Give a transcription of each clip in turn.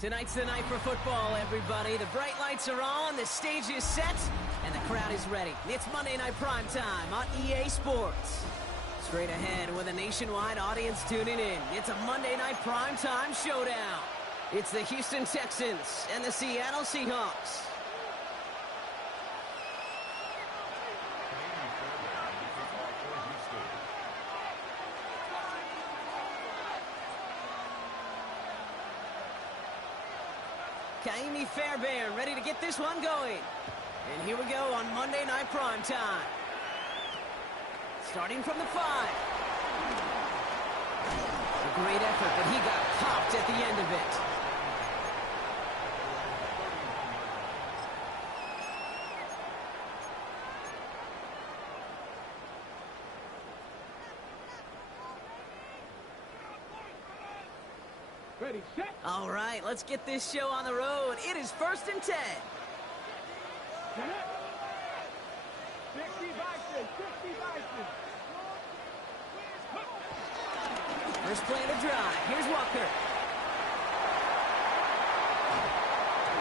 Tonight's the night for football, everybody. The bright lights are on, the stage is set, and the crowd is ready. It's Monday Night Primetime on EA Sports. Straight ahead with a nationwide audience tuning in. It's a Monday Night Primetime showdown. It's the Houston Texans and the Seattle Seahawks. Kaimi Fairbairn ready to get this one going. And here we go on Monday Night Primetime. Starting from the 5. A great effort, but he got popped at the end of it. Ready, set. All right, let's get this show on the road. It is 1st and 10. 60 Bison, 60 Bison. First play of the drive. Here's Walker.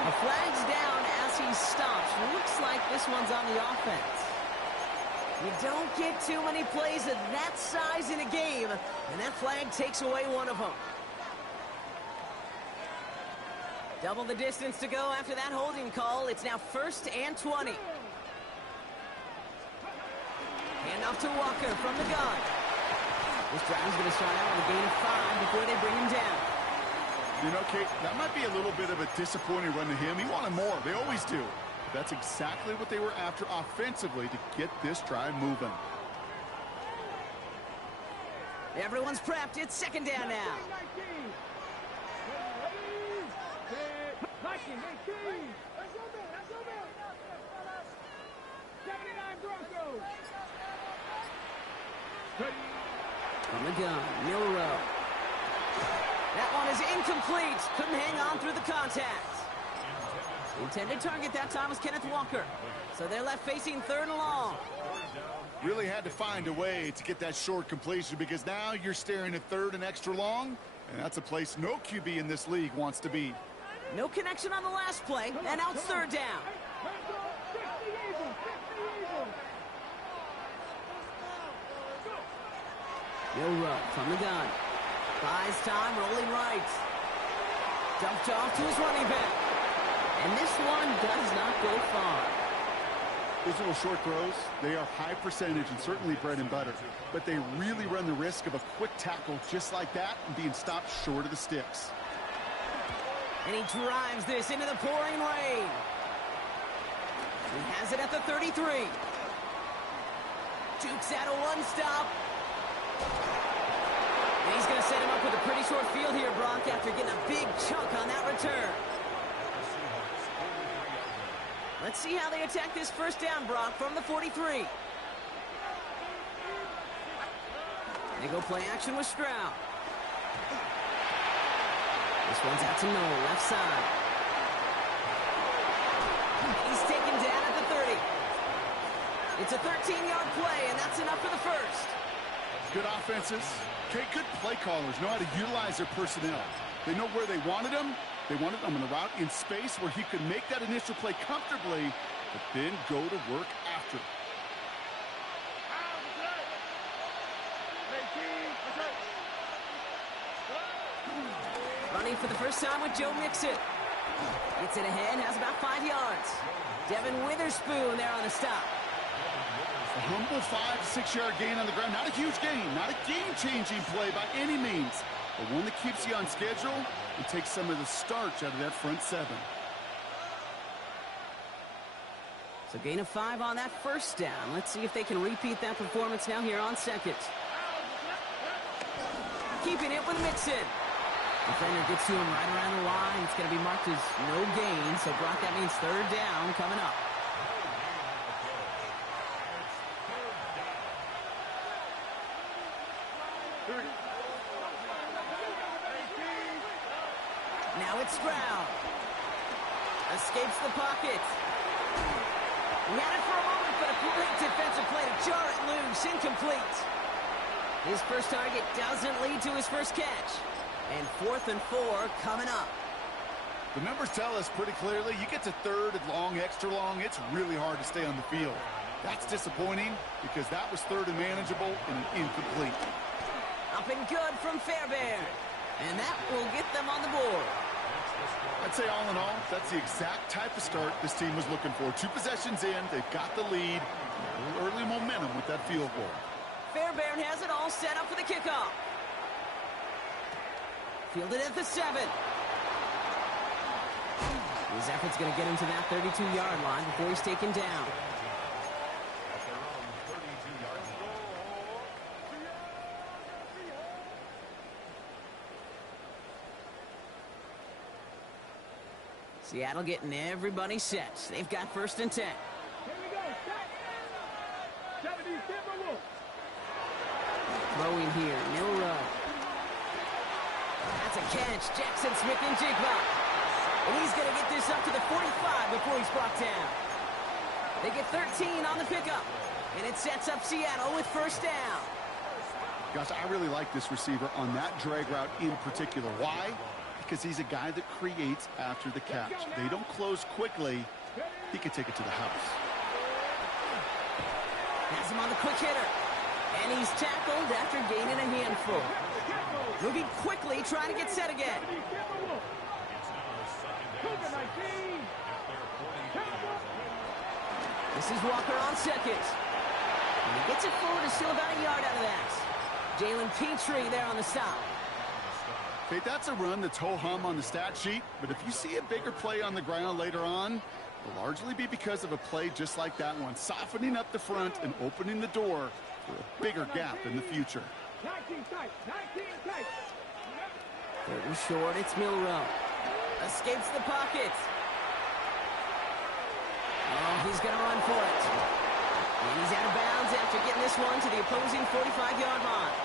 A flag's down as he stops. Looks like this one's on the offense. You don't get too many plays of that size in a game, and that flag takes away one of them. Double the distance to go after that holding call. It's now 1st and 20. Handoff to Walker from the gun. This drive's going to start out with a gain of 5 before they bring him down. You know, Kate, that might be a little bit of a disappointing run to him. He wanted more. They always do. But that's exactly what they were after offensively to get this drive moving. Everyone's prepped. It's 2nd down now. 19, 18. 79 Broncos. From the gun, Milrow. That one is incomplete. Couldn't hang on through the contact. The intended target that time was Kenneth Walker. So they're left facing 3rd and long. Really had to find a way to get that short completion because now you're staring at 3rd and extra long, and that's a place no QB in this league wants to be. No connection on the last play, and now it's 3rd down. Milrow from the gun. Buys time, rolling right. Dumped off to his running back. And this one does not go far. Those little short throws, they are high percentage and certainly bread and butter. But they really run the risk of a quick tackle just like that and being stopped short of the sticks. And he drives this into the pouring rain. He has it at the 33. Jukes out a one-stop. And he's going to set him up with a pretty short field here, Brock, after getting a big chunk on that return. Let's see how they attack this 1st down, Brock, from the 43. They go play action with Stroud. This one's out to Noel, left side. He's taken down at the 30. It's a 13-yard play, and that's enough for the 1st. Good offenses. Okay, good play callers know how to utilize their personnel. They know where they wanted him. They wanted him on a route in space where he could make that initial play comfortably, but then go to work after. Running for the first time with Joe Mixon. Gets it ahead, has about 5 yards. Devin Witherspoon there on the stop. A humble 5 to 6 yard gain on the ground. Not a huge gain, not a game-changing play by any means, but one that keeps you on schedule and takes some of the starch out of that front 7. So gain of 5 on that 1st down. Let's see if they can repeat that performance now here on 2nd. Keeping it with Mixon. Defender gets to him right around the line. It's going to be marked as no gain. So, Brock, that means 3rd down coming up. Now it's Stroud. Escapes the pocket. He had it for a moment, but a great defensive play to jar it loose. Incomplete. His first target doesn't lead to his first catch. And 4th and 4 coming up. The numbers tell us pretty clearly, you get to third and long, extra long, it's really hard to stay on the field. That's disappointing because that was third and manageable and an incomplete. Up and good from Fairbairn. And that will get them on the board. I'd say all in all, that's the exact type of start this team was looking for. 2 possessions in, they've got the lead. A little early momentum with that field goal. Fairbairn has it all set up for the kickoff. Fielded at the 7. His effort's going to get him to that 32-yard line before he's taken down. Seattle getting everybody set. They've got 1st and 10. Here we go. Set. 70 Timberwolves. Throwing here, Milrow. That's a catch. Jackson Smith-Njigba. And he's going to get this up to the 45 before he's brought down. They get 13 on the pickup. And it sets up Seattle with 1st down. Gosh, I really like this receiver on that drag route in particular. Why? Because he's a guy that creates after the catch. They don't close quickly. He can take it to the house. Has him on the quick hitter. And he's tackled after gaining a handful. Moving quickly, trying to get set again. This is Walker on 2nd. And he gets it forward to steal about a yard out of that. Jalen Petrie there on the stop. Okay, that's a run that's ho-hum on the stat sheet, but if you see a bigger play on the ground later on, it'll largely be because of a play just like that one, softening up the front and opening the door for a bigger gap in the future. 19 tight. 19 tight. 3rd and short, it's Milrow. Escapes the pocket. Oh, he's going to run for it. And he's out of bounds after getting this one to the opposing 45-yard line.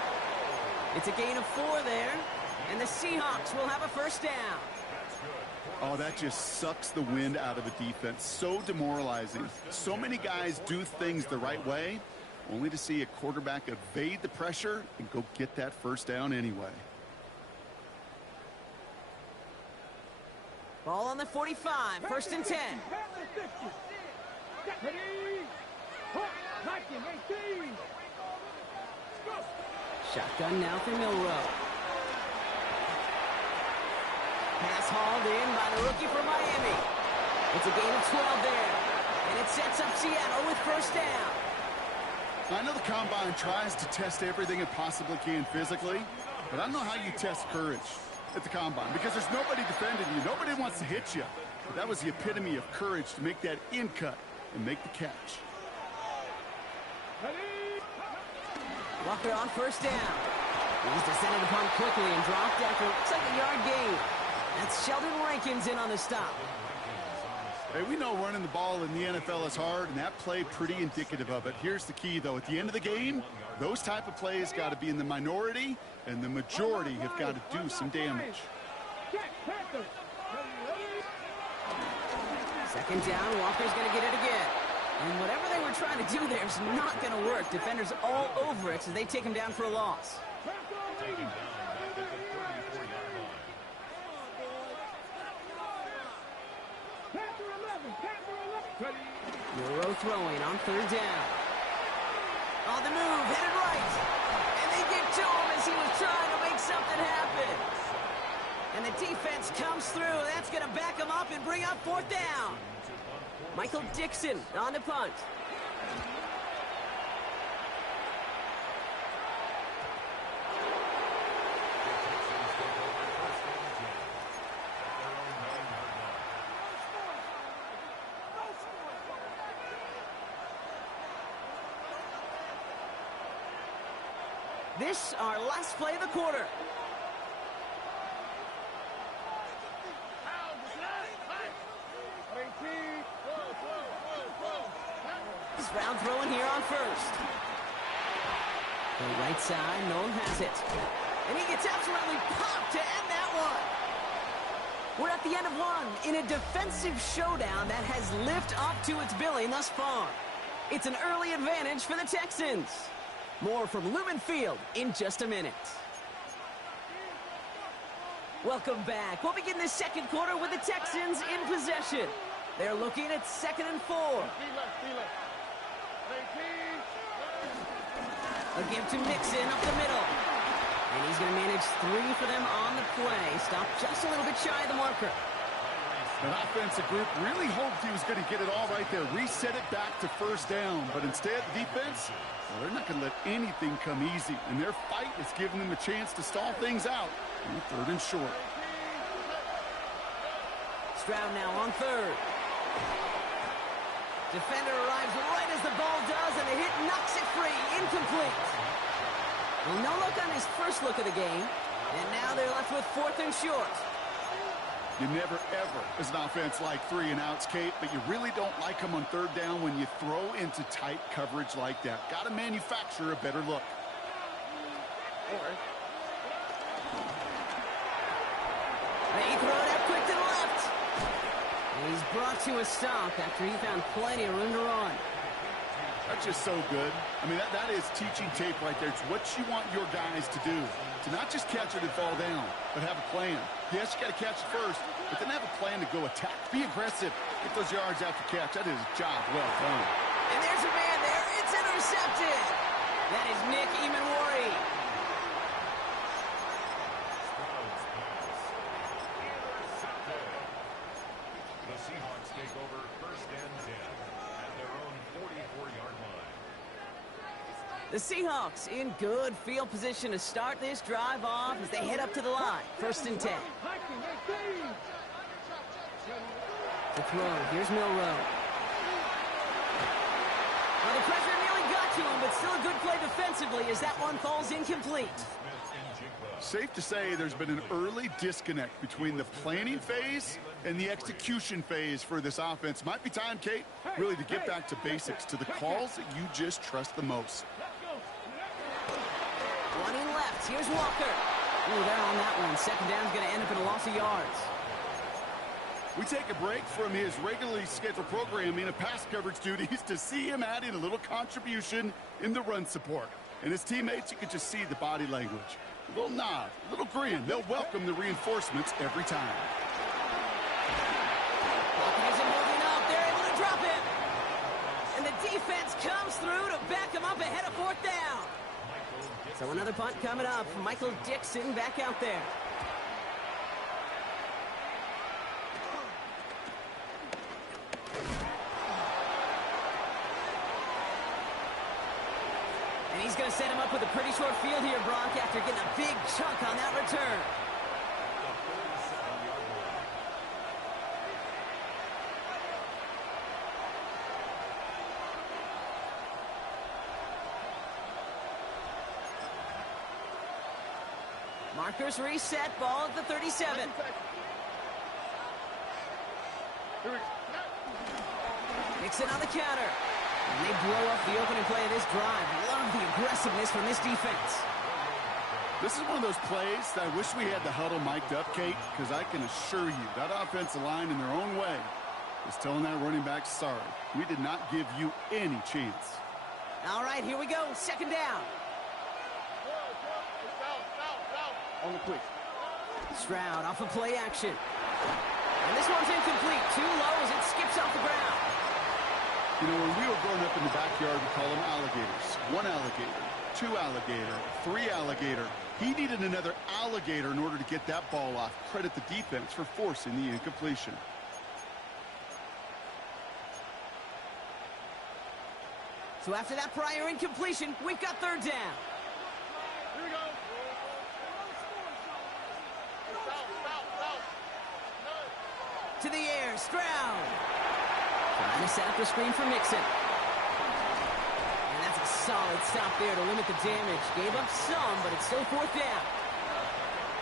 It's a gain of 4 there. And the Seahawks will have a 1st down. Oh, that just sucks the wind out of a defense. So demoralizing. So many guys do things the right way, only to see a quarterback evade the pressure and go get that 1st down anyway. Ball on the 45, 1st and 10. Shotgun now for Milrow. Pass hauled in by the rookie from Miami. It's a gain of 12 there. And it sets up Seattle with 1st down. I know the combine tries to test everything it possibly can physically, but I don't know how you test courage at the combine because there's nobody defending you. Nobody wants to hit you. But that was the epitome of courage to make that in cut and make the catch. Walker on 1st down. He's descended upon quickly and dropped after looks like a yard gain. That's Sheldon Rankins in on the stop. Hey, we know running the ball in the NFL is hard, and that play pretty indicative of it. Here's the key, though. At the end of the game, those type of plays got to be in the minority, and the majority have got to do some damage. 2nd down, Walker's going to get it again. And whatever they were trying to do there is not going to work. Defenders all over it, so they take him down for a loss. Milrow throwing on 3rd down. On the move, headed right. And they get to him as he was trying to make something happen. And the defense comes through. That's going to back him up and bring up 4th down. Michael Dixon on the punt. This, our last play of the quarter. Brown throwing here on 1st. The right side, Nolan has it. And he gets absolutely popped to end that one. We're at the end of one in a defensive showdown that has lived up to its billing thus far. It's an early advantage for the Texans. More from Lumen Field in just a minute. Welcome back. We'll begin this second quarter with the Texans in possession. They're looking at 2nd and 4. A give to Mixon up the middle. And he's going to manage 3 for them on the play. Stop just a little bit shy of the marker. That offensive group really hoped he was going to get it all right there, reset it back to first down. But instead, the defense, well, they're not going to let anything come easy. And their fight is giving them a chance to stall things out on 3rd and short. Stroud now on 3rd. Defender arrives right as the ball does, and the hit knocks it free. Incomplete. Well, no look on his first look of the game. And now they're left with 4th and short. You never, ever, as an offense, like 3 and outs, Kate, but you really don't like them on 3rd down when you throw into tight coverage like that. Got to manufacture a better look. They throw it up quick to the left. And he's brought to a stop after he found plenty of room to run. That's just so good. I mean, that is teaching tape right there. It's what you want your guys to do. To not just catch it and fall down, but have a plan. Yes, you got to catch it first, but then have a plan to go attack. Be aggressive. Get those yards after catch. That is a job well done. And there's a man there. It's intercepted. That is Nick Emanwari. The Seahawks take over 1st and 10 at their own 44-yard line. The Seahawks in good field position to start this drive off as they head up to the line. 1st and 10. To throw, here's Milrow. Well, the pressure nearly got to him, but still a good play defensively as that one falls incomplete. Safe to say there's been an early disconnect between the planning phase and the execution phase for this offense. Might be time, Kate, really to get back to basics, to the calls that you just trust the most. Running left, here's Walker. Ooh, they're on that one. 2nd down's going to end up in a loss of yards. We take a break from his regularly scheduled programming of pass coverage duties to see him add in a little contribution in the run support. And his teammates, you can just see the body language. A little nod, a little grin. They'll welcome the reinforcements every time. Pocket isn't holding up. They're able to drop him. And the defense comes through to back him up ahead of 4th down. So another punt coming up. Michael Dixon back out there. And he's going to set him up with a pretty short field here, Brock, after getting a big chunk on that return. Markers reset, ball at the 37. Mixon on the counter. And they blow up the opening play of this drive. Love the aggressiveness from this defense. This is one of those plays that I wish we had the huddle mic'd up, Kate, because I can assure you that offensive line in their own way is telling that running back, sorry, we did not give you any chance. All right, here we go. 2nd down. On the quick. Stroud off of play action. And this one's incomplete. Too low as it skips off the ground. You know, when we were growing up in the backyard, we call them alligators. 1 alligator, 2 alligator, 3 alligator. He needed another alligator in order to get that ball off. Credit the defense for forcing the incompletion. So after that prior incompletion, we've got 3rd down. Here we go. To the air, Stroud. Trying to set up the screen for Mixon. And that's a solid stop there to limit the damage. Gave up some, but it's still 4th down.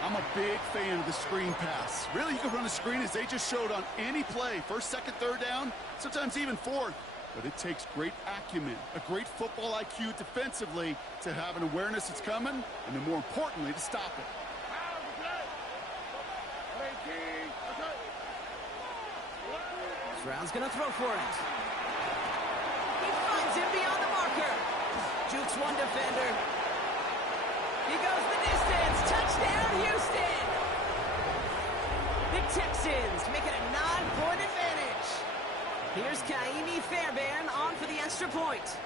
I'm a big fan of the screen pass. Really, you can run a screen as they just showed on any play. 1st, 2nd, 3rd down, sometimes even 4th. But it takes great acumen, a great football IQ defensively to have an awareness it's coming, and then more importantly, to stop it. Stroud's going to throw for it. He finds him beyond the marker. Jukes one defender. He goes the distance. Touchdown, Houston. The Texans make it a 9-point advantage. Here's Kaimi Fairbairn on for the extra point.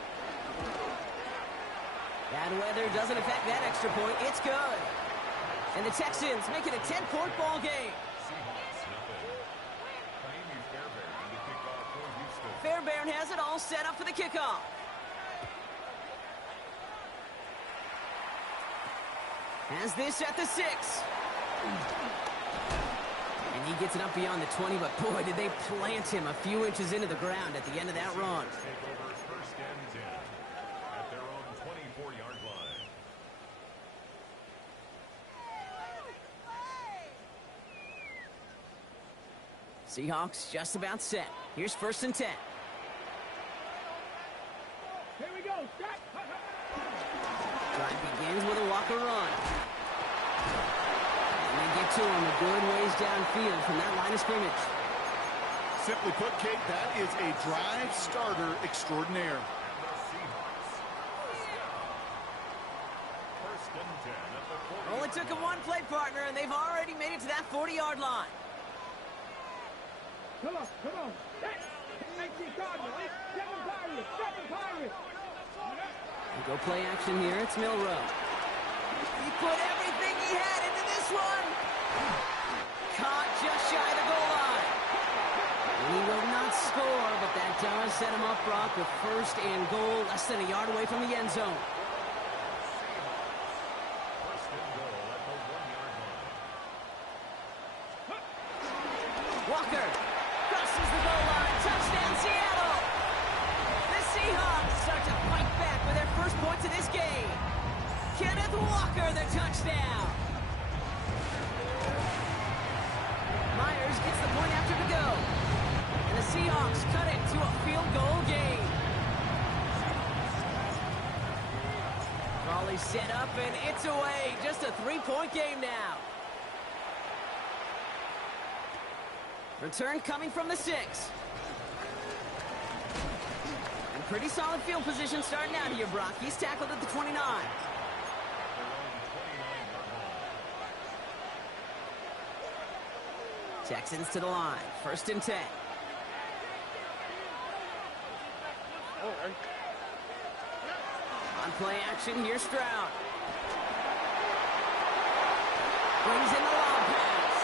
Bad weather doesn't affect that extra point. It's good. And the Texans make it a 10-point ball game. Fairbairn has it all set up for the kickoff. Has this at the 6. And he gets it up beyond the 20, but boy, did they plant him a few inches into the ground at the end of that run. First and 10 at their own 24-yard line. Seahawks just about set. Here's 1st and 10. Here we go. Set. Drive begins with a Walker run. And they get to him a good ways downfield from that line of scrimmage. Simply put, Kate, that is a drive starter extraordinaire. First and 10 at the 40. Only took him one play, partner, and they've already made it to that 40-yard line. Come on, come on. Set. 19 Cardinals. 7 Pirates. 7 Pirates. We go play action here. It's Milrow. He put everything he had into this one. Caught just shy of the goal line. He will not score, but that does set him up, Brock, with 1st and goal, less than a yard away from the end zone. First and goal at the 1-yard line. Walker crosses the goal line. Touchdown, Seattle. The Seahawks start to fight back with their first points of this game. Kenneth Walker, the touchdown. Myers gets the point after the go. And the Seahawks cut it to a field goal game. Raleigh set up, and it's away. Just a 3-point game now. Return coming from the 6. And pretty solid field position starting out here, Brock. He's tackled at the 29. Texans to the line. 1st and 10. On play action, here's Stroud. Brings in the long pass.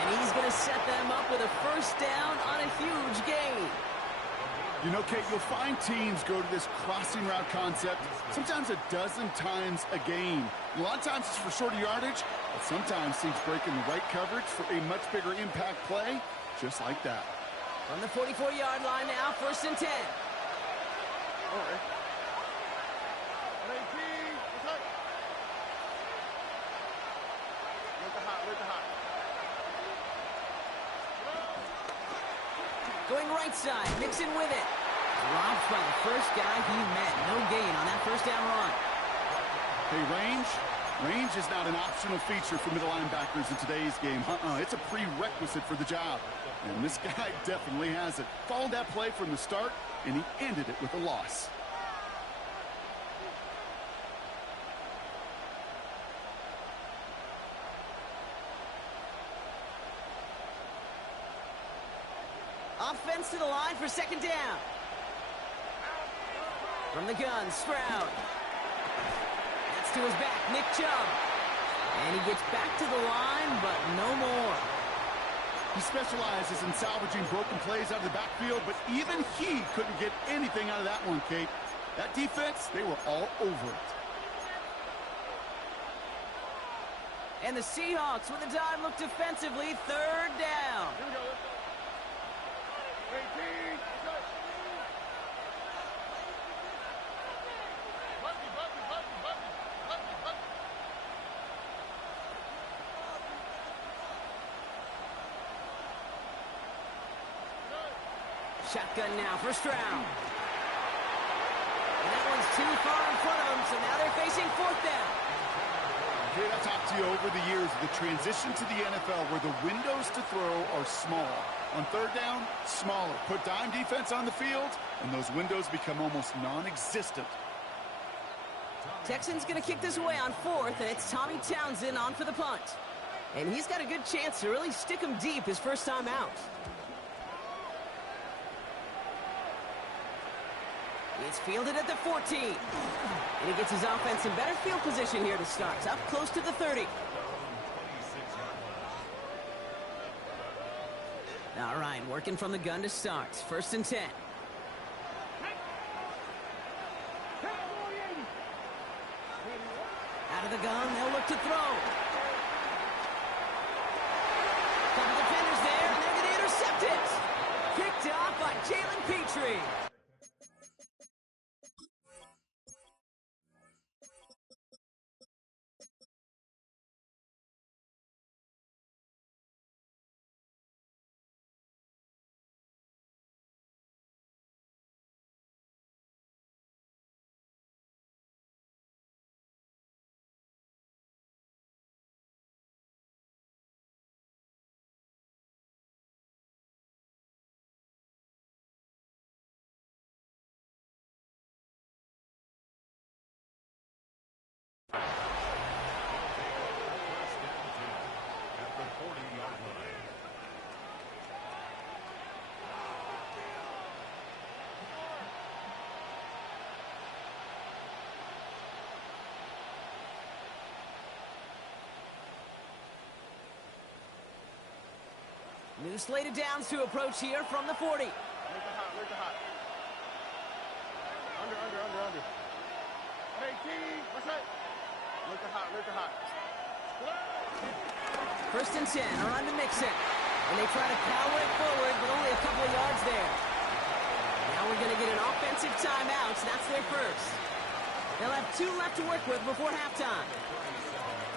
And he's going to set them up with a 1st down on a huge gain. You know, Kate, you'll find teams go to this crossing route concept sometimes a dozen times a game. A lot of times it's for shorter yardage, but sometimes teams break in the right coverage for a much bigger impact play, just like that. From the 44-yard line now, 1st and 10. Going right side, mixing with it. Dropped by the first guy he met. No gain on that 1st down run. Hey, range is not an optional feature for middle linebackers in today's game. It's a prerequisite for the job. And this guy definitely has it. Followed that play from the start, and he ended it with a loss. Offense to the line for 2nd down. From the gun, Stroud. That's to his back, Nick Chubb. And he gets back to the line, but no more. He specializes in salvaging broken plays out of the backfield, but even he couldn't get anything out of that one, Kate. That defense, they were all over it. And the Seahawks with a dive look defensively, 3rd down. Here we go. 18. Shotgun now for Stroud. And that one's too far in front of him, so now they're facing 4th down. Kate, I talked to you over the years of the transition to the NFL where the windows to throw are small. On 3rd down, smaller. Put dime defense on the field, and those windows become almost non-existent. Texans going to kick this away on 4th, and it's Tommy Townsend on for the punt. And he's got a good chance to really stick him deep his first time out. He's fielded at the 14. And he gets his offense in better field position here to start. Up close to the 30. All right, working from the gun to start. 1st and 10. Out of the gun, they'll look to throw. Couple defenders there, and they're going to intercept it. Picked off by Jalen Petrie. New slate of downs to approach here from the 40. Make it hot, make it hot. Under. 18, what's that? Make it hot. 1st and 10, around to Mixon. And they try to power it forward, but only a couple of yards there. Now we're going to get an offensive timeout. That's their first. They'll have 2 left to work with before halftime.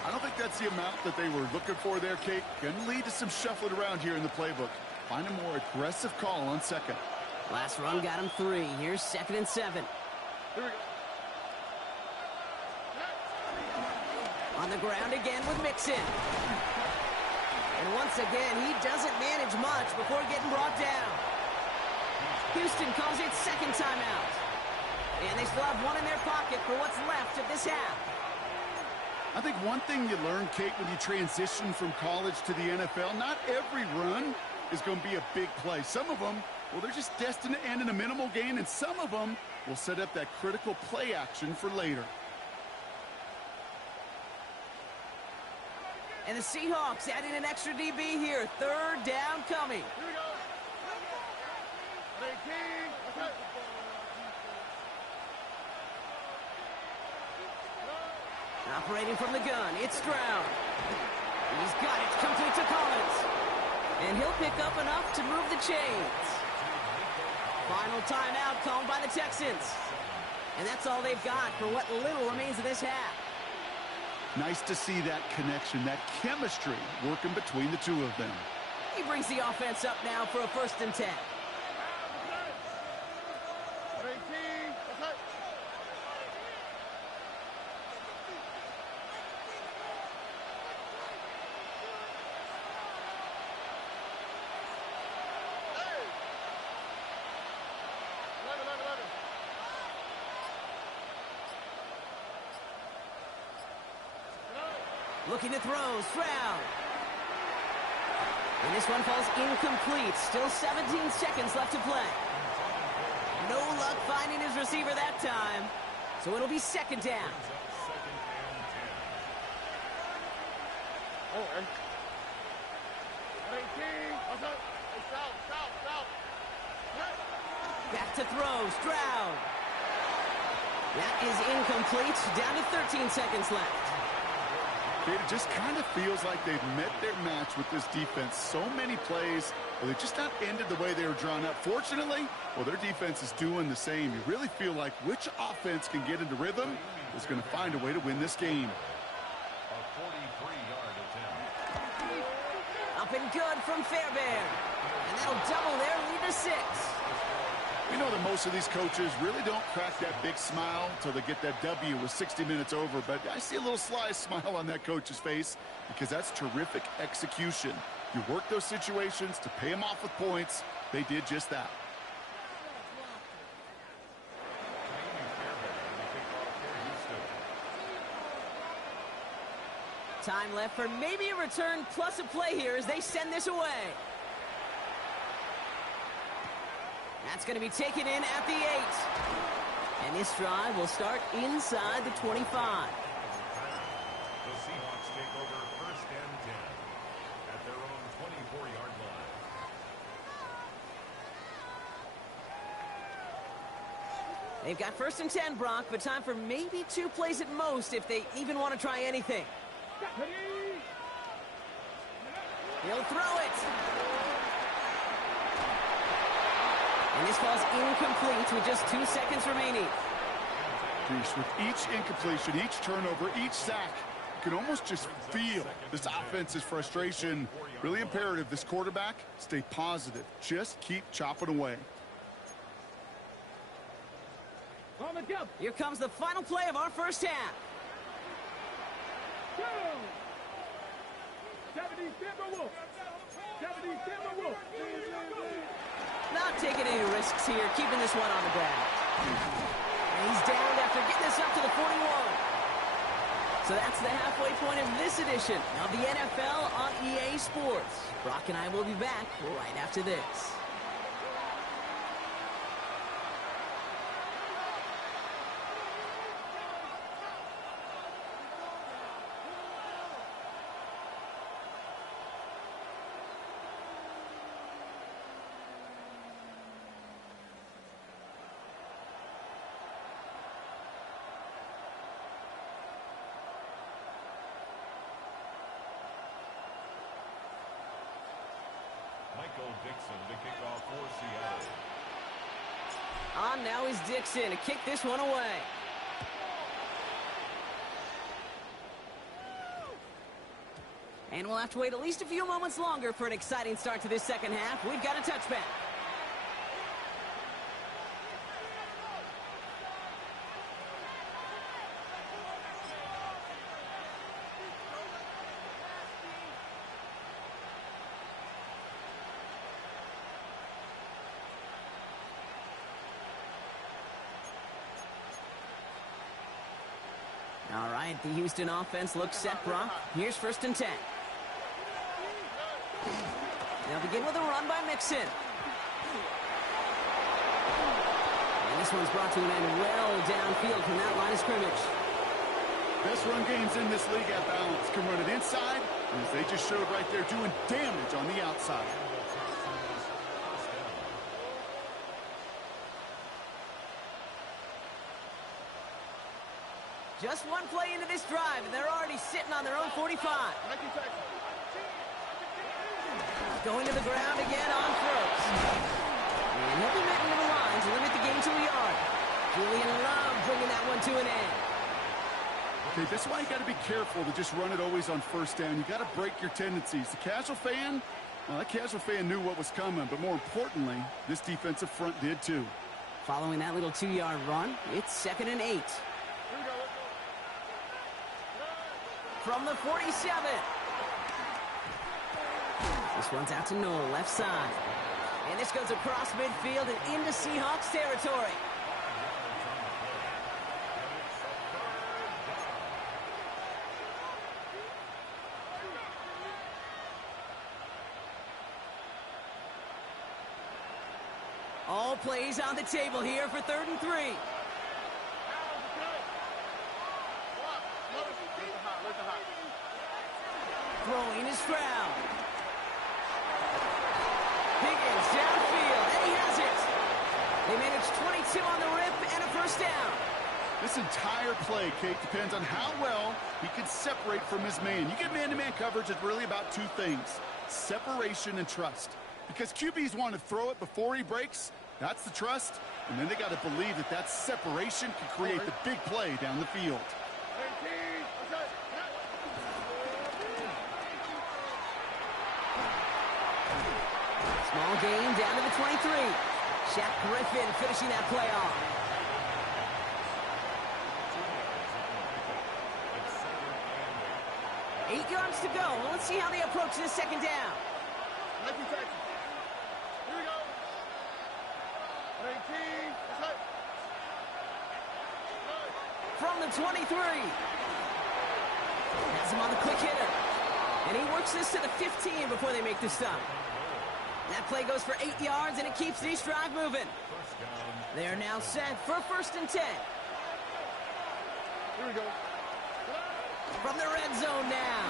I don't think that's the amount that they were looking for there, Kate. Going to lead to some shuffling around here in the playbook. Find a more aggressive call on 2nd. Last run got him 3. Here's 2nd and 7. Here we go. On the ground again with Mixon. And once again, he doesn't manage much before getting brought down. Houston calls it 2nd timeout. And they still have 1 in their pocket for what's left of this half. I think one thing you learn, Kate, when you transition from college to the NFL, not every run is going to be a big play. Some of them, well, they're just destined to end in a minimal gain, and some of them will set up that critical play action for later. And the Seahawks adding an extra DB here. 3rd down coming. Here we go. 18, what's that? Operating from the gun, it's Stroud. He's got it, complete to Collins. And he'll pick up enough to move the chains. Final timeout called by the Texans. And that's all they've got for what little remains of this half. Nice to see that connection, that chemistry working between the two of them. He brings the offense up now for a 1st and 10. 18, what's that? Looking to throw, Stroud. And this one falls incomplete. Still 17 seconds left to play. No luck finding his receiver that time. So it'll be 2nd down. Oh, 18, what's up? Hey, Stroud. Back to throw, Stroud. That is incomplete. Down to 13 seconds left. It just kind of feels like they've met their match with this defense. So many plays, well, they just not ended the way they were drawn up. Fortunately, well, their defense is doing the same. You really feel like which offense can get into rhythm is going to find a way to win this game. A 43-yard attempt. Up and good from Fairbairn. And that'll double their lead to 6. We know that most of these coaches really don't crack that big smile until they get that W with 60 minutes over, but I see a little sly smile on that coach's face because that's terrific execution. You work those situations to pay them off with points. They did just that. Time left for maybe a return plus a play here as they send this away. That's going to be taken in at the 8. And this drive will start inside the 25. The Seahawks take over first and 10 at their own 24-yard line. They've got first and 10, Brock, but time for maybe 2 plays at most if they even want to try anything. He'll throw it. And this falls incomplete with just 2 seconds remaining. Geez, with each incompletion, each turnover, each sack, you can almost just feel this offense's frustration. Really imperative, this quarterback, stay positive. Just keep chopping away. Here comes the final play of our first half. Not taking any risks here, keeping this one on the ground. And he's down after getting this up to the 41. So that's the halfway point of this edition of the NFL on EA Sports. Brock and I will be back right after this. Dixon to kick off for Seattle. On now is Dixon to kick this one away. And we'll have to wait at least a few moments longer for an exciting start to this second half. We've got a touchback. All right, the Houston offense looks set, Brock. Here's first and 10. They'll begin with a run by Mixon. And this one's brought to an end well downfield from that line of scrimmage. Best run games in this league at balance. Can run it inside, and as they just showed right there, doing damage on the outside. Just one play into this drive, and they're already sitting on their own 45. Going to the ground again on first. And he'll be met into the line to limit the game to a yard. Julian Love bringing that one to an end. Okay, this is why you got to be careful to just run it always on first down. You got to break your tendencies. The casual fan, well, that casual fan knew what was coming, but more importantly, this defensive front did too. Following that little 2-yard run, it's 2nd and 8. From the 47. This one's out to Noel, left side. And this goes across midfield and into Seahawks territory. All plays on the table here for 3rd and 3. Throwing is Stroud. Higgins downfield, and he has it. They managed 22 on the rip and a first down. This entire play, Kate, depends on how well he can separate from his man. You get man-to-man coverage, it's really about 2 things: separation and trust. Because QBs want to throw it before he breaks, that's the trust, and then they got to believe that that separation can create the big play down the field. Small gain down to the 23. Shaq Griffin finishing that play off. Eight yards to go. Well, let's see how they approach this second down. Here we go. 19. From the 23. Has him on the quick hitter. And he works this to the 15 before they make the stop. That play goes for 8 yards, and it keeps this drive moving. They're now set for 1st and 10. Here we go. From the red zone now.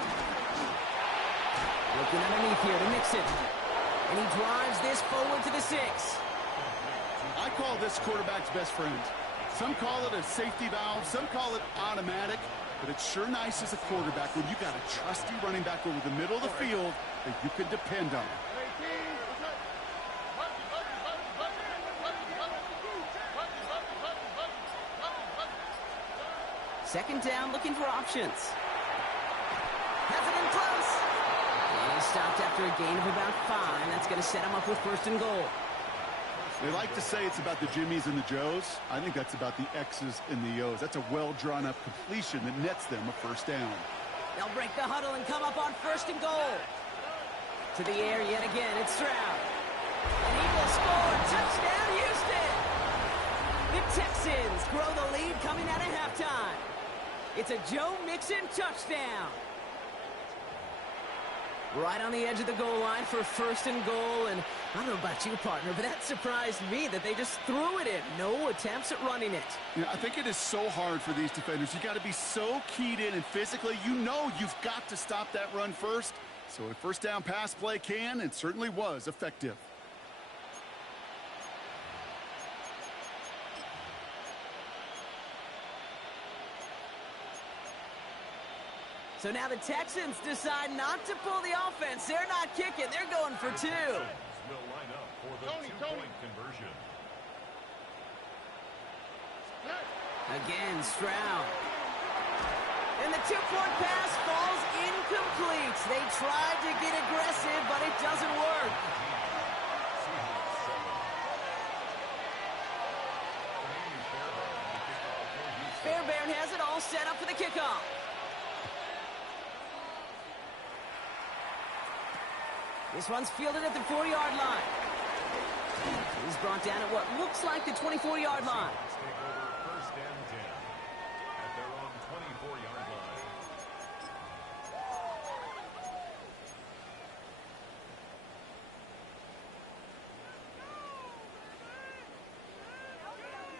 Looking underneath here to Mixon. And he drives this forward to the 6. I call this quarterback's best friend. Some call it a safety valve, some call it automatic, but it's sure nice as a quarterback when you got a trusty running back over the middle of the field that you can depend on. Second down, looking for options. Has it in close. And he's stopped after a gain of about 5. That's going to set him up with 1st and goal. They like to say it's about the Jimmies and the Joes. I think that's about the X's and the O's. That's a well-drawn-up completion that nets them a 1st down. They'll break the huddle and come up on 1st and goal. To the air yet again, it's Stroud. And he will score. Touchdown, Houston! The Texans grow the lead coming out of halftime. It's a Joe Mixon touchdown. Right on the edge of the goal line for 1st and goal. And I don't know about you, partner, but that surprised me that they just threw it in. No attempts at running it. You know, I think it is so hard for these defenders. You got to be so keyed in and physically, you know you've got to stop that run first. So a 1st down pass play can and certainly was effective. So now the Texans decide not to pull the offense. They're not kicking. They're going for 2. Will line up for the two-point conversion. Again, Stroud. And the 2-point pass falls incomplete. They tried to get aggressive, but it doesn't work. Fairbairn has it all set up for the kickoff. This one's fielded at the 4-yard line. He's brought down at what looks like the 24-yard line. Take over 1st and 10 at their own 24-yard line.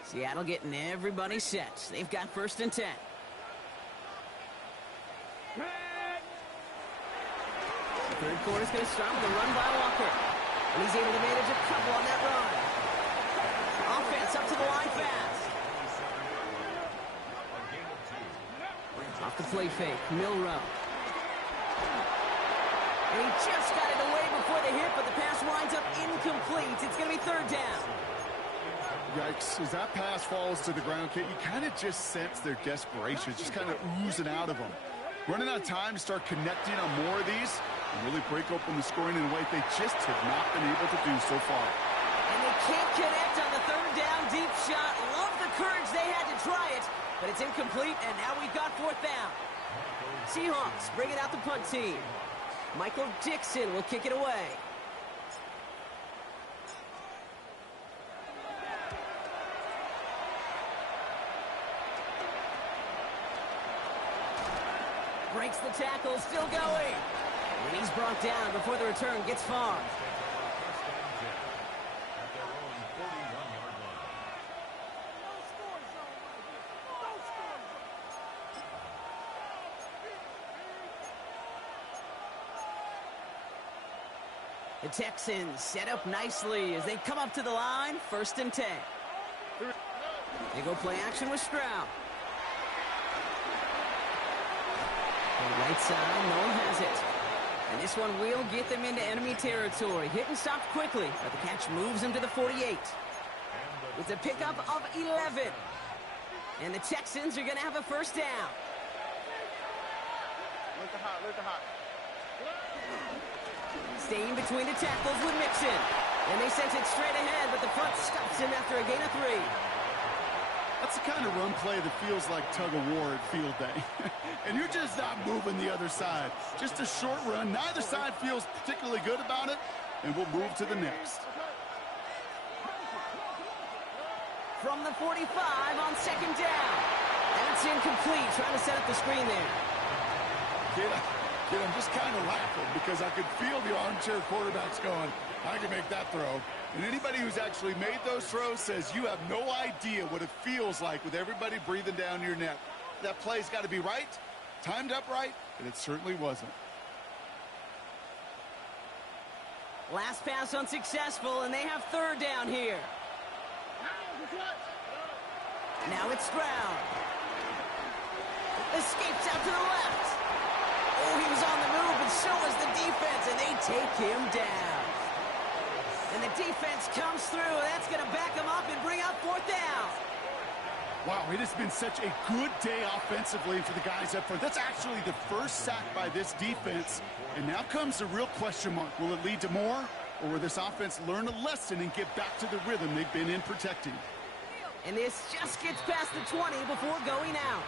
Seattle getting everybody set. They've got 1st and 10. Third quarter's going to start with a run by Walker. And he's able to manage a couple on that run. Offense up to the line fast. Off the play fake, Milrow. And he just got it away before the hit, but the pass winds up incomplete. It's going to be 3rd down. Yikes, as that pass falls to the ground, Kate, you kind of just sense their desperation. It's just kind of oozing out of them. Running out of time to start connecting on more of these and really break open the scoring in a way they just have not been able to do so far. And they can't connect on the 3rd down deep shot. Love the courage they had to try it, but it's incomplete, and now we've got 4th down. Seahawks bringing out the punt team. Michael Dixon will kick it away. Breaks the tackle, still going. And he's brought down before the return gets far. The Texans set up nicely as they come up to the line, 1st and 10. They go play action with Stroud. Right side, no one has it. And this one will get them into enemy territory. Hit and stop quickly, but the catch moves them to the 48. It's a pickup of 11. And the Texans are going to have a 1st down. Look at hot. Staying between the tackles with Mixon. And they sent it straight ahead, but the front stops him after a gain of 3. That's the kind of run play that feels like tug-of-war at field day. And you're just not moving the other side. Just a short run. Neither side feels particularly good about it, and we'll move to the next. From the 45 on 2nd down. And it's incomplete, trying to set up the screen there. Kid, I'm just kind of laughing because I could feel the armchair quarterbacks going, I can make that throw. And anybody who's actually made those throws says you have no idea what it feels like with everybody breathing down your neck. That play's got to be right, timed up right, and it certainly wasn't. Last pass unsuccessful, and they have third down here. Now it's Stroud. Escapes out to the left. Oh, he was on the move, and so was the defense, and they take him down. And the defense comes through, and that's going to back him up and bring up fourth down. Wow, it has been such a good day offensively for the guys up front. That's actually the first sack by this defense. And now comes the real question mark. Will it lead to more, or will this offense learn a lesson and get back to the rhythm they've been in protecting? And this just gets past the 20 before going out.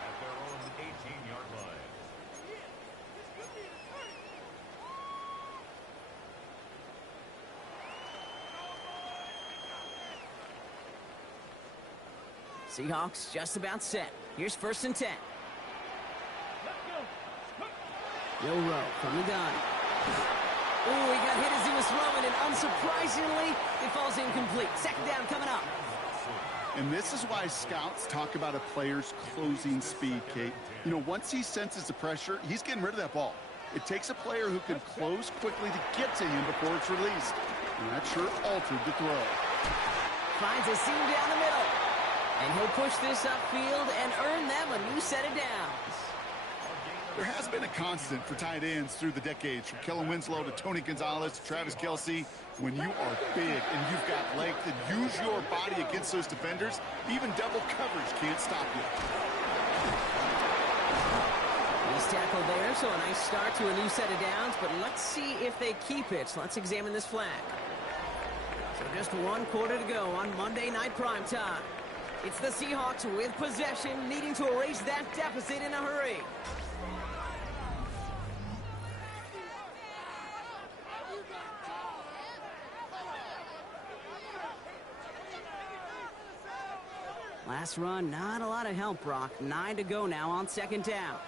At their own 18-yard line. Seahawks just about set. Here's 1st and 10. Will Rowe from the gun. Oh, he got hit as he was throwing, and unsurprisingly, it falls incomplete. 2nd down coming up. And this is why scouts talk about a player's closing speed, Kate. You know, once he senses the pressure, he's getting rid of that ball. It takes a player who can close quickly to get to him before it's released. And that sure altered the throw. Finds a seam down the middle. And he'll push this upfield and earn them a new set of downs. There has been a constant for tight ends through the decades, from Kellen Winslow to Tony Gonzalez to Travis Kelce. When you are big and you've got length and use your body against those defenders, even double coverage can't stop you. Nice tackle there, so a nice start to a new set of downs, but let's see if they keep it. So let's examine this flag. So just 1 quarter to go on Monday Night Primetime. It's the Seahawks with possession, needing to erase that deficit in a hurry. Last run, not a lot of help, Brock. 9 to go now on 2nd down.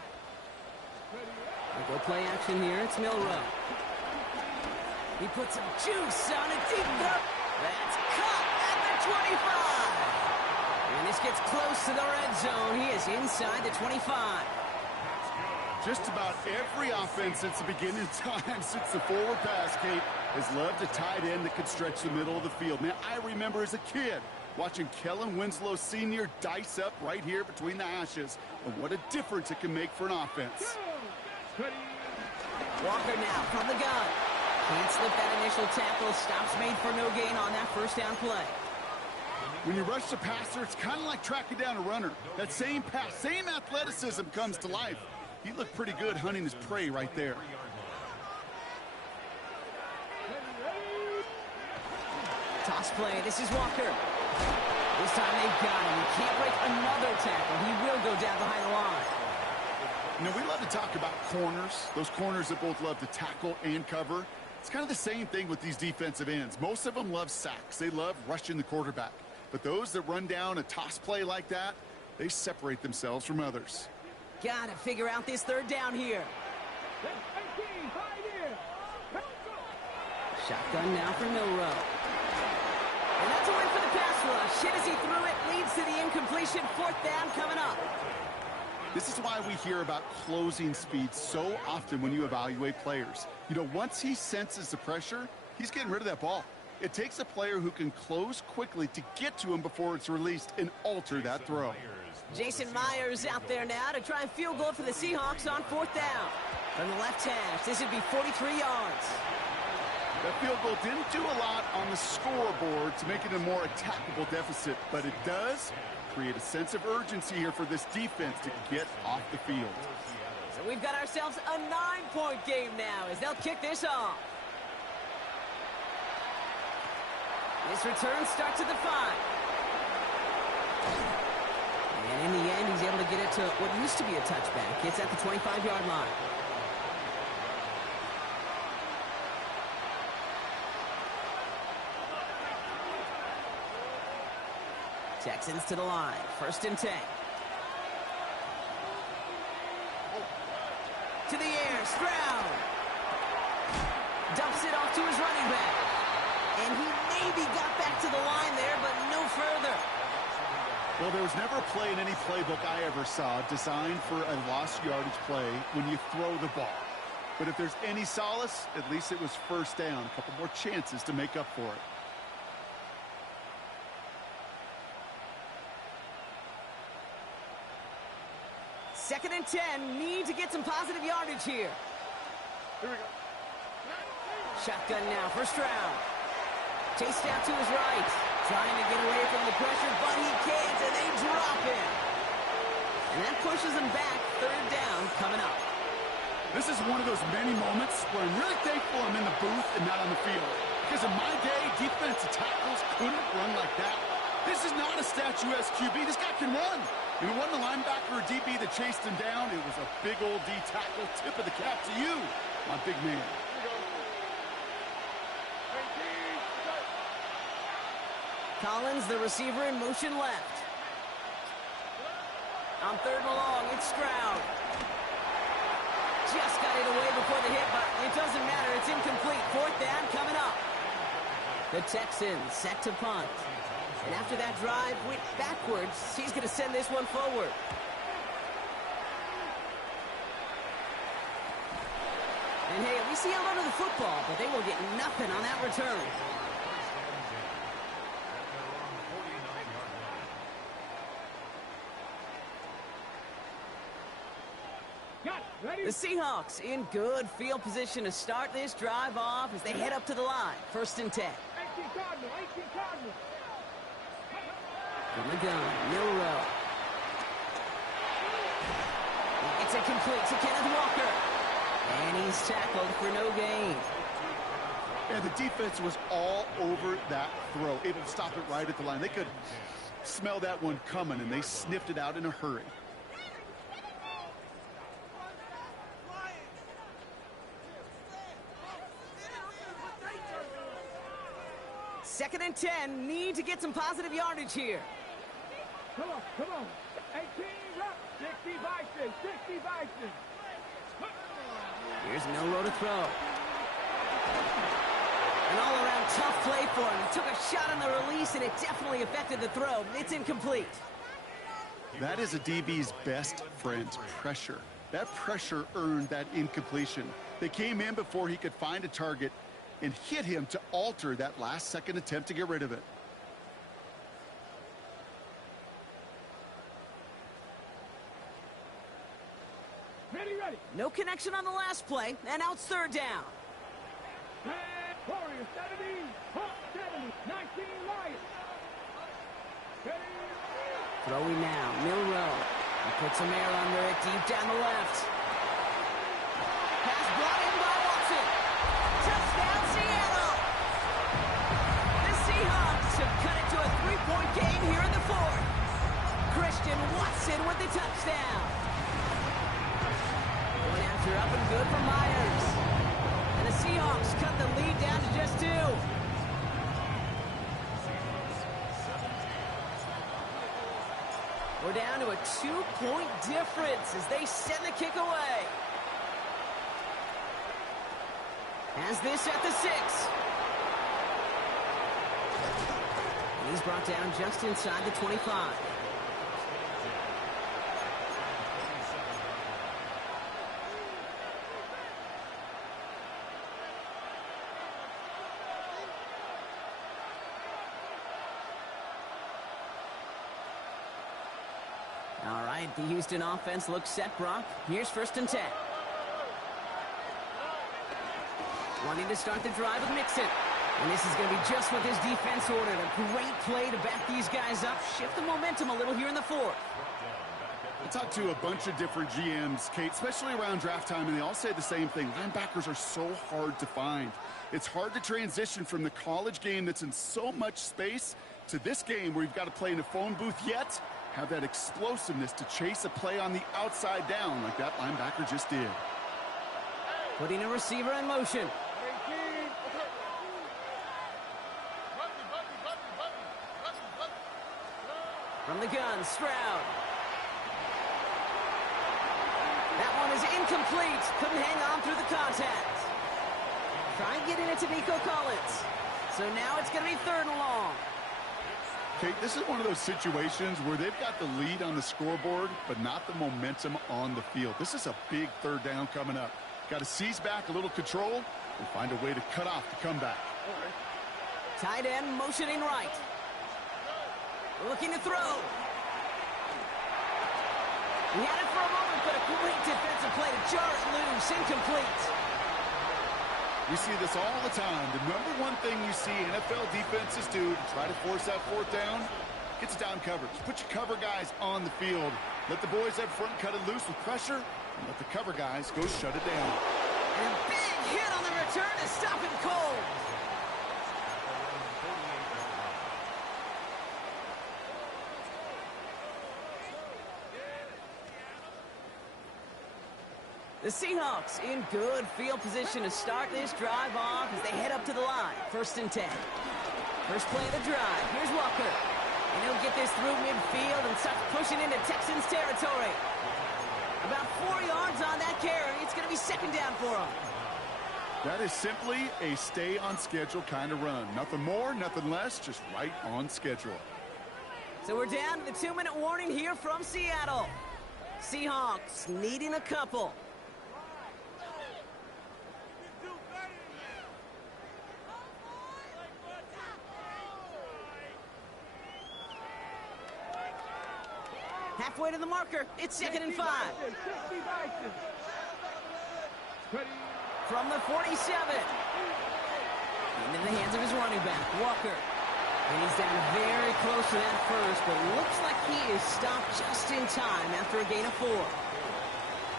They go play action here. It's Milroe. He puts some juice on a deep cut. That's caught at the 25. And this gets close to the red zone. He is inside the 25. Just about every offense since the beginning of time, since the forward pass, Kate, has loved a tight end that could stretch the middle of the field. Man, I remember as a kid watching Kellen Winslow Sr. dice up right here between the hashes. And what a difference it can make for an offense. Walker now from the gun. Can't slip that initial tackle. Stops made for no gain on that 1st down play. When you rush the passer, it's kind of like tracking down a runner. That same pass, same athleticism comes to life. He looked pretty good hunting his prey right there. Toss play. This is Walker. This time they've got him. He can't break another tackle. He will go down behind the line. You know, we love to talk about corners, those corners that both love to tackle and cover. It's kind of the same thing with these defensive ends. Most of them love sacks. They love rushing the quarterback. But those that run down a toss play like that, they separate themselves from others. Got to figure out this 3rd down here. Shotgun now for Milroe. And that's a win for the pass rush. Hit as he threw it, leads to the incompletion. 4th down coming up. This is why we hear about closing speed so often when you evaluate players. You know, once he senses the pressure, he's getting rid of that ball. It takes a player who can close quickly to get to him before it's released and alter that throw. Jason Myers out there now to try and field goal for the Seahawks on 4th down. From the left hash, this would be 43 yards. That field goal didn't do a lot on the scoreboard to make it a more attackable deficit, but it does create a sense of urgency here for this defense to get off the field. So we've got ourselves a 9-point game now as they'll kick this off. This return starts at the 5. And in the end, he's able to get it to what used to be a touchback. It's at the 25-yard line. Texans to the line. 1st and 10. To the air, Stroud. Dumps it off to his running back. And he maybe got back to the line there, but no further. Well, there was never a play in any playbook I ever saw designed for a lost yardage play when you throw the ball. But if there's any solace, at least it was first down. A couple more chances to make up for it. Second and 10. Need to get some positive yardage here. Here we go. Shotgun now for Stroud. Chased out to his right. Trying to get away from the pressure, but he can't, and they drop him. And that pushes him back. Third down coming up. This is one of those many moments where I'm really thankful I'm in the booth and not on the field. Because in my day, defensive tackles couldn't run like that. This is not a statuesque QB. This guy can run. And it wasn't a linebacker or DB that chased him down. It was a big old D tackle. Tip of the cap to you, my big man. Collins, the receiver, in motion left. On third and long, it's Stroud. Just got it away before the hit, but it doesn't matter. It's incomplete. Fourth down coming up. The Texans set to punt. And after that drive went backwards, he's going to send this one forward. And hey, at least he held onto the football, but they will get nothing on that return. The Seahawks in good field position to start this drive off as they head up to the line. First and 10. 18 Cardinals, 18 Cardinals. From the gun, Milrow. It's a complete to Kenneth Walker. And he's tackled for no gain. And the defense was all over that throw, able to stop it right at the line. They could smell that one coming, and they sniffed it out in a hurry. Second and 10. Need to get some positive yardage here. Come on, come on. 18 up, 60 Bison, 60 Bison. Here's Milrow to throw. An all-around tough play for him. He took a shot on the release, and it definitely affected the throw. It's incomplete. That is a DB's best friend, pressure. That pressure earned that incompletion. They came in before he could find a target and hit him to alter that last-second attempt to get rid of it. Ready, ready. No connection on the last play, and now it's third down. Warriors, 70, Hawks, 70, 19 Lions. Ready. Throwing now, Milrow. He puts some air under it, deep down the left. Pass brought in by Watson. Touchdown, Seattle! The Seahawks have cut it to a 3-point game here in the fourth. Christian Watson with the touchdown. Going after up and good for Myers. And the Seahawks cut the lead down to just 2. We're down to a 2-point difference as they send the kick away. Has this at the 6. And he's brought down just inside the 25. All right, the Houston offense looks set, Brock. Here's first and 10. Wanting to start the drive with Mixon. And this is going to be just what this defense ordered. A great play to back these guys up. Shift the momentum a little here in the fourth. I talked to a bunch of different GMs, Kate, especially around draft time, and they all say the same thing. Linebackers are so hard to find. It's hard to transition from the college game that's in so much space to this game where you've got to play in a phone booth, yet have that explosiveness to chase a play on the outside down like that linebacker just did. Putting a receiver in motion. From the gun, Stroud. That one is incomplete. Couldn't hang on through the contact. Try and get it into Nico Collins. So now it's going to be 3rd and long. Kate, this is one of those situations where they've got the lead on the scoreboard, but not the momentum on the field. This is a big 3rd down coming up. Got to seize back a little control and find a way to cut off the comeback. Tight end motioning right. Looking to throw. He had it for a moment, but a great defensive play to jar it loose. Incomplete. We see this all the time. The #1 thing you see NFL defenses do to try to force that 4th down, gets down coverage. Put your cover guys on the field. Let the boys up front cut it loose with pressure, and let the cover guys go shut it down. And a big hit on the return to stop him cold. The Seahawks in good field position to start this drive off as they head up to the line. 1st and 10. First play of the drive. Here's Walker. And he'll get this through midfield and start pushing into Texans territory. About 4 yards on that carry. It's going to be 2nd down for him. That is simply a stay on schedule kind of run. Nothing more, nothing less, just right on schedule. So we're down to the 2-minute warning here from Seattle. Seahawks needing a couple. Halfway to the marker. It's 2nd and 5. From the 47. Into the hands of his running back, Walker. And he's down very close to that first, but looks like he is stopped just in time after a gain of 4.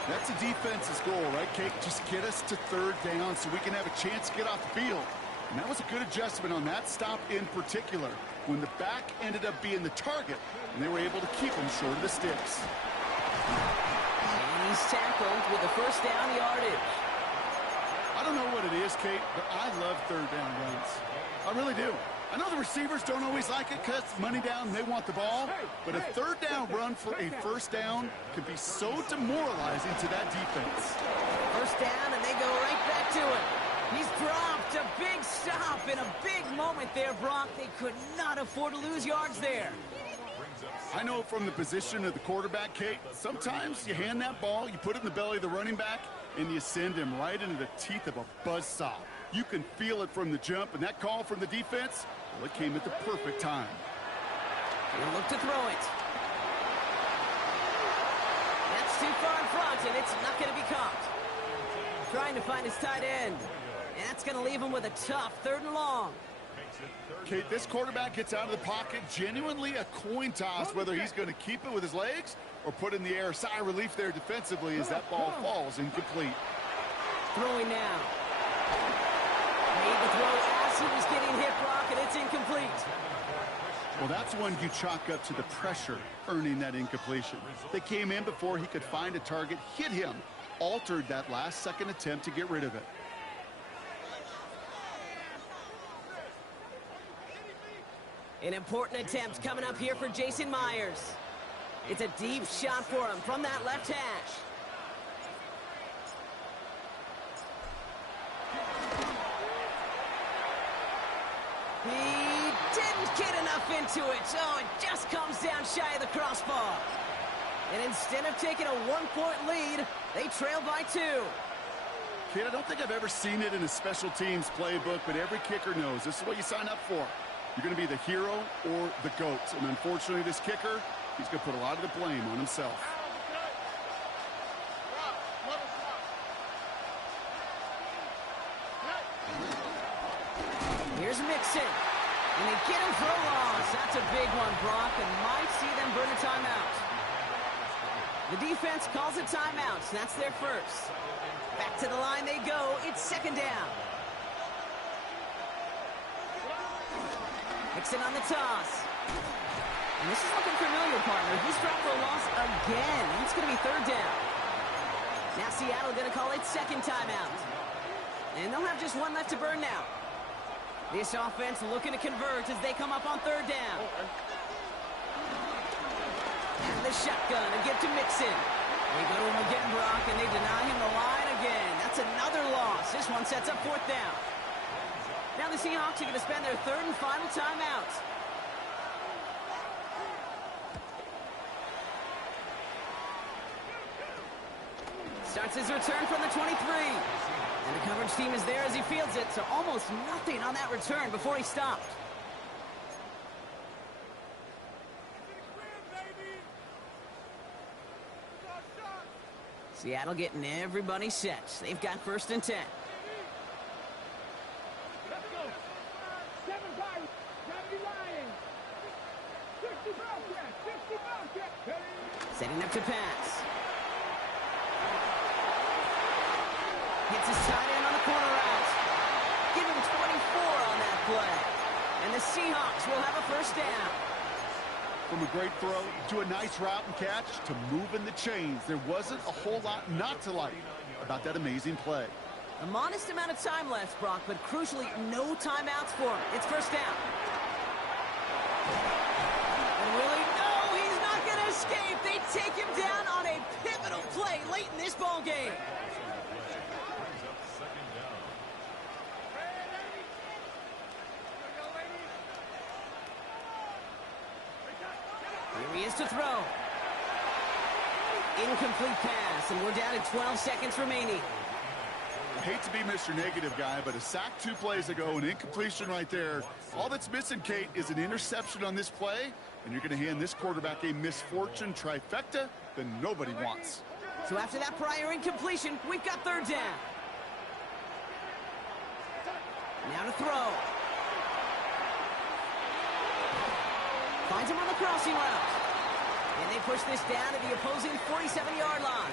That's a defense's goal, right, Kate? Just get us to 3rd down so we can have a chance to get off the field. And that was a good adjustment on that stop in particular, when the back ended up being the target, and they were able to keep him short of the sticks. And he's tackled with the 1st down yardage. I don't know what it is, Kate, but I love 3rd down runs. I really do. I know the receivers don't always like it because money down, they want the ball, but a 3rd down run for a 1st down can be so demoralizing to that defense. 1st down, and they go right back to it. He's dropped a big stop in a big moment there, Brock. They could not afford to lose yards there. I know from the position of the quarterback, Kate, sometimes you hand that ball, you put it in the belly of the running back, and you send him right into the teeth of a buzzsaw. You can feel it from the jump, and that call from the defense, well, it came at the perfect time. He'll look to throw it. That's too far in front, and it's not going to be caught. Trying to find his tight end. And that's going to leave him with a tough 3rd and long. Kate, this quarterback gets out of the pocket, genuinely a coin toss, whether he's going to keep it with his legs or put in the air. Sigh of relief there defensively as that ball falls incomplete. Throwing now. Made the throw as he was getting hit, Brock, and it's incomplete. Well, that's one you chalk up to the pressure earning that incompletion. They came in before he could find a target, hit him, altered that last-second attempt to get rid of it. An important attempt coming up here for Jason Myers. It's a deep shot for him from that left hash. He didn't get enough into it, so it just comes down shy of the crossbar. And instead of taking a 1-point lead, they trail by 2. Kid, I don't think I've ever seen it in a special teams playbook, but every kicker knows this is what you sign up for. You're going to be the hero or the GOAT. And unfortunately, this kicker, he's going to put a lot of the blame on himself. Here's Mixon. And they get him for a loss. That's a big one, Brock, and might see them burn a timeout. The defense calls a timeout. That's their first. Back to the line they go. It's 2nd down. Mixon on the toss. And this is looking familiar, partner. He's dropped for a loss again. It's going to be 3rd down. Now Seattle going to call it 2nd timeout. And they'll have just one left to burn now. This offense looking to convert as they come up on 3rd down. And the shotgun and give to Mixon. They go to him again, Brock, and they deny him the line again. That's another loss. This one sets up 4th down. Now the Seahawks are going to spend their 3rd and final timeout. Starts his return from the 23. And the coverage team is there as he fields it, so almost nothing on that return before he stopped. Seattle getting everybody set. They've got 1st and 10. Let's go. 7 Pirates. Gotta be lying. 60 Bobcats. 60 Bobcats. Setting up to pass. Hits his tight end on the corner route. Give him 24 on that play. And the Seahawks will have a 1st down. From a great throw to a nice route and catch to moving the chains, there wasn't a whole lot not to like about that amazing play. A modest amount of time left, Brock, but crucially no timeouts for him. It's 1st down. And Willie, no, he's not going to escape. They take him down on a pivotal play late in this ball game. Here he is to throw. Incomplete pass, and we're down to 12 seconds remaining. I hate to be Mr. Negative guy, but a sack 2 plays ago, an incompletion right there. All that's missing, Kate, is an interception on this play, and you're going to hand this quarterback a misfortune trifecta that nobody wants. So after that prior incompletion, we've got 3rd down. Now to throw. Finds him on the crossing route. And they push this down to the opposing 47-yard line.